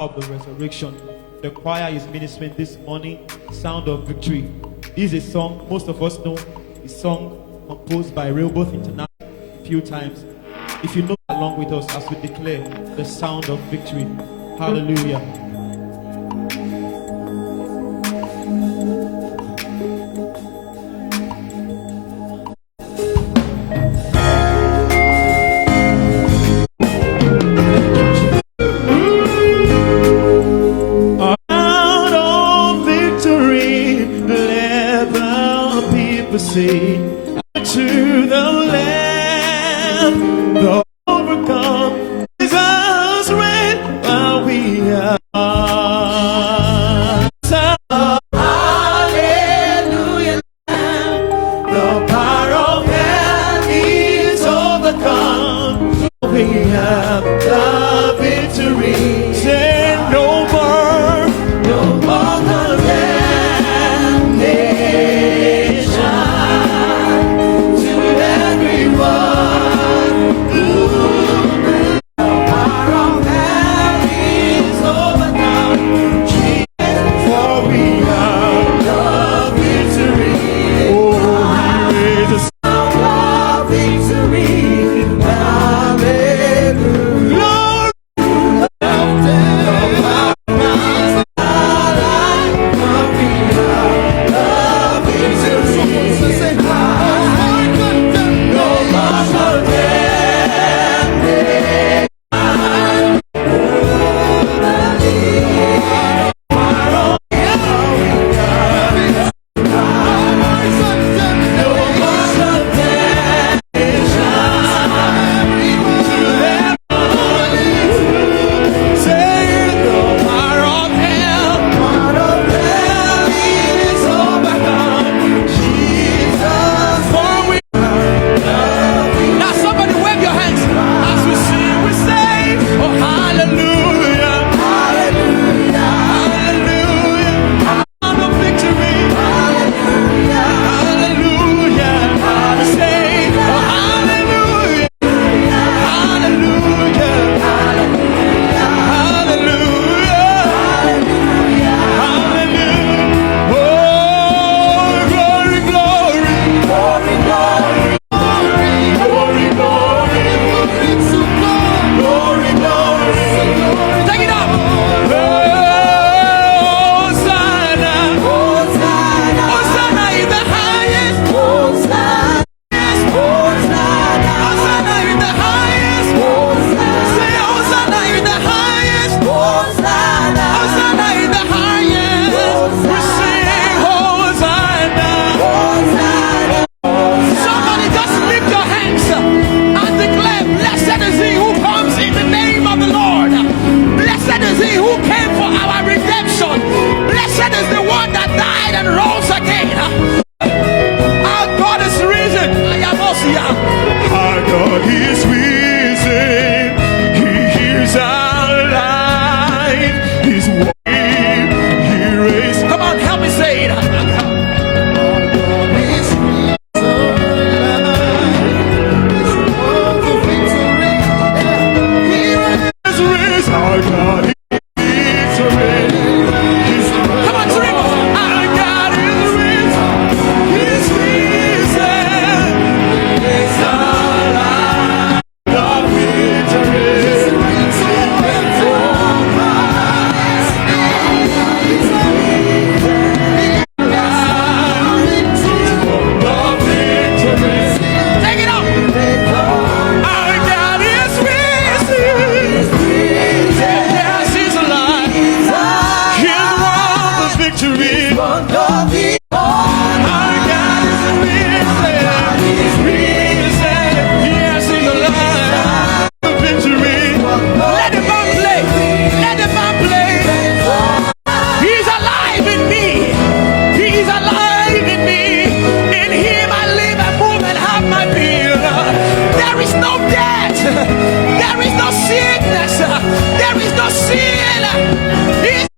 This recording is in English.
of the resurrection. The choir is ministering this morning, Sound of Victory. This is a song most of us know, a song composed by Rehoboth International a few times. If you know along with us as we declare the sound of victory. Hallelujah. Say to the Lamb, the overcome is us when we are. So, hallelujah, the power of hell is overcome. We have the victory. Say no more There is no sickness. There is no sin.